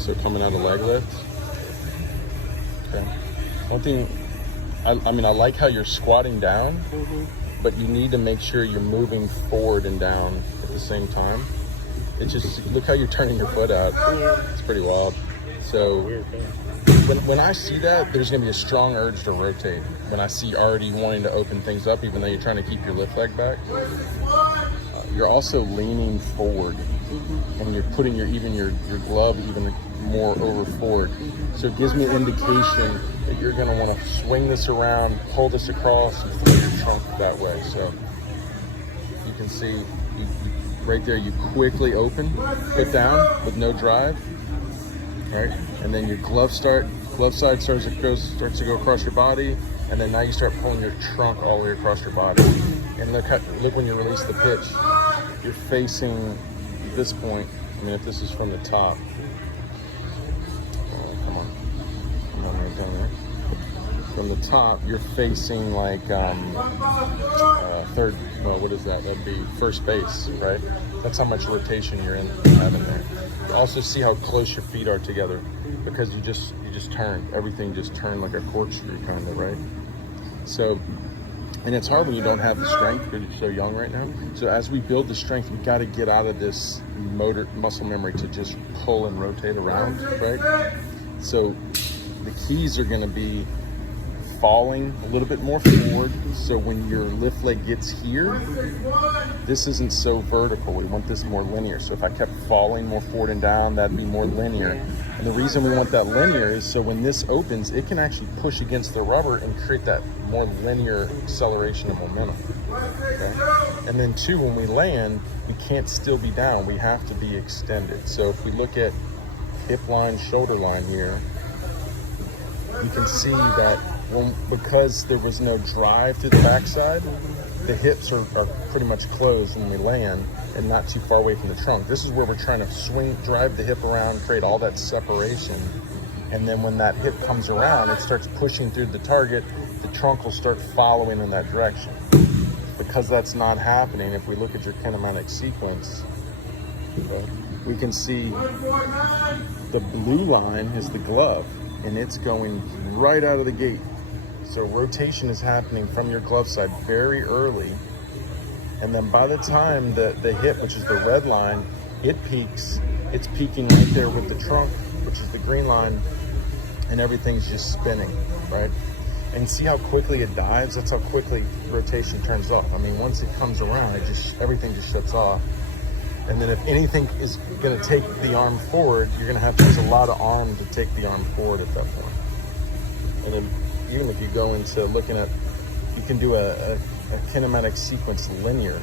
So coming out of leg lift. Okay. One thing, I mean, I like how you're squatting down, but you need to make sure you're moving forward and down at the same time. It's just, look how you're turning your foot out. It's pretty wild. So when I see that, there's gonna be a strong urge to rotate. When I see already wanting to open things up, even though you're trying to keep your lift leg back, you're also leaning forward, and you're putting your glove even more over forward. So it gives me an indication that you're gonna wanna swing this around, pull this across, and throw your trunk that way. So you can see right there, you quickly open, put down with no drive, right? And then your glove side starts to go across your body, and then now you start pulling your trunk all the way across your body. And look when you release the pitch, you're facing this point. I mean, if this is from the top, come on right down there. From the top, you're facing like third. Well, what is that? That'd be first base, right? That's how much rotation you're having there. You also see how close your feet are together, because you just turn. Everything just turned like a corkscrew, kind of, right? So, and it's hard when you don't have the strength because you're so young right now. So as we build the strength, we got to get out of this muscle memory to just pull and rotate around, right? So the keys are going to be falling a little bit more forward. So when your lift leg gets here, this isn't so vertical. We want this more linear. So if I kept falling more forward and down, that'd be more linear. And the reason we want that linear is so when this opens, it can actually push against the rubber and create that more linear acceleration of momentum. Okay? And then two, when we land, we can't still be down. We have to be extended. So if we look at hip line, shoulder line here, you can see that because there was no drive through the backside, the hips are pretty much closed when we land and not too far away from the trunk. This is where we're trying to drive the hip around, create all that separation. And then when that hip comes around, it starts pushing through the target, the trunk will start following in that direction. Because that's not happening, if we look at your kinematic sequence, we can see the blue line is the glove, and it's going right out of the gate. So rotation is happening from your glove side very early. And then by the time the hip, which is the red line, it peaks, it's peaking right there with the trunk, which is the green line, and everything's just spinning, right? And see how quickly it dives? That's how quickly rotation turns off. I mean, once it comes around, everything just shuts off. And then if anything is gonna take the arm forward, you're gonna have to use a lot of arm to take the arm forward at that point. And then even if you go into looking at, you can do a kinematic sequence linear.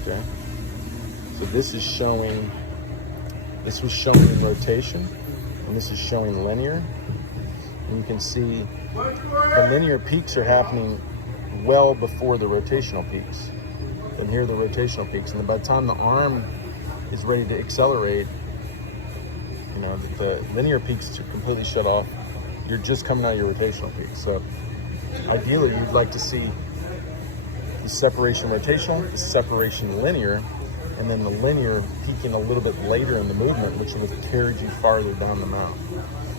Okay. So this was showing rotation, and this is showing linear. And you can see the linear peaks are happening well before the rotational peaks. And here are the rotational peaks. And by the time the arm is ready to accelerate, you know, the linear peaks are completely shut off. You're just coming out of your rotational peak. So ideally, you'd like to see the separation rotational, the separation linear, and then the linear peaking a little bit later in the movement, which would have carried you farther down the mount.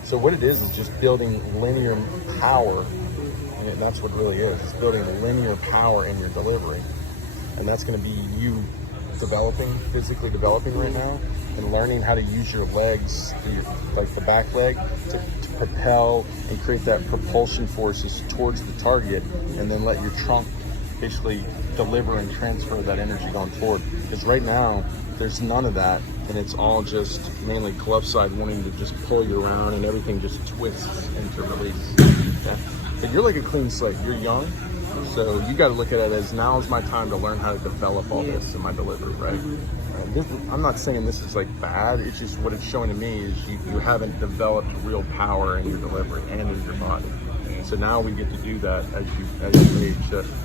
So what it is just building linear power, and that's what it really is. It's building linear power in your delivery. And that's gonna be you physically developing right now, and learning how to use your legs, like the back leg, to propel and create that propulsion forces towards the target, and then let your trunk basically deliver and transfer that energy going forward. Because right now, there's none of that, and it's all just mainly glove side wanting to just pull you around, and everything just twists into release. Okay? But you're like a clean slate. You're young, so you got to look at it as now is my time to learn how to develop all this in my delivery, right? I'm not saying this is like bad. It's just what it's showing to me is you haven't developed real power in your delivery and in your body. So now we get to do that as you age.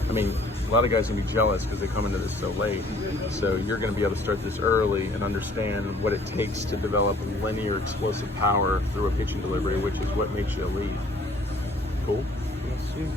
I mean, a lot of guys are gonna be jealous because they come into this so late. So you're gonna be able to start this early and understand what it takes to develop linear explosive power through a pitching delivery, which is what makes you elite. Cool? Yes, sir.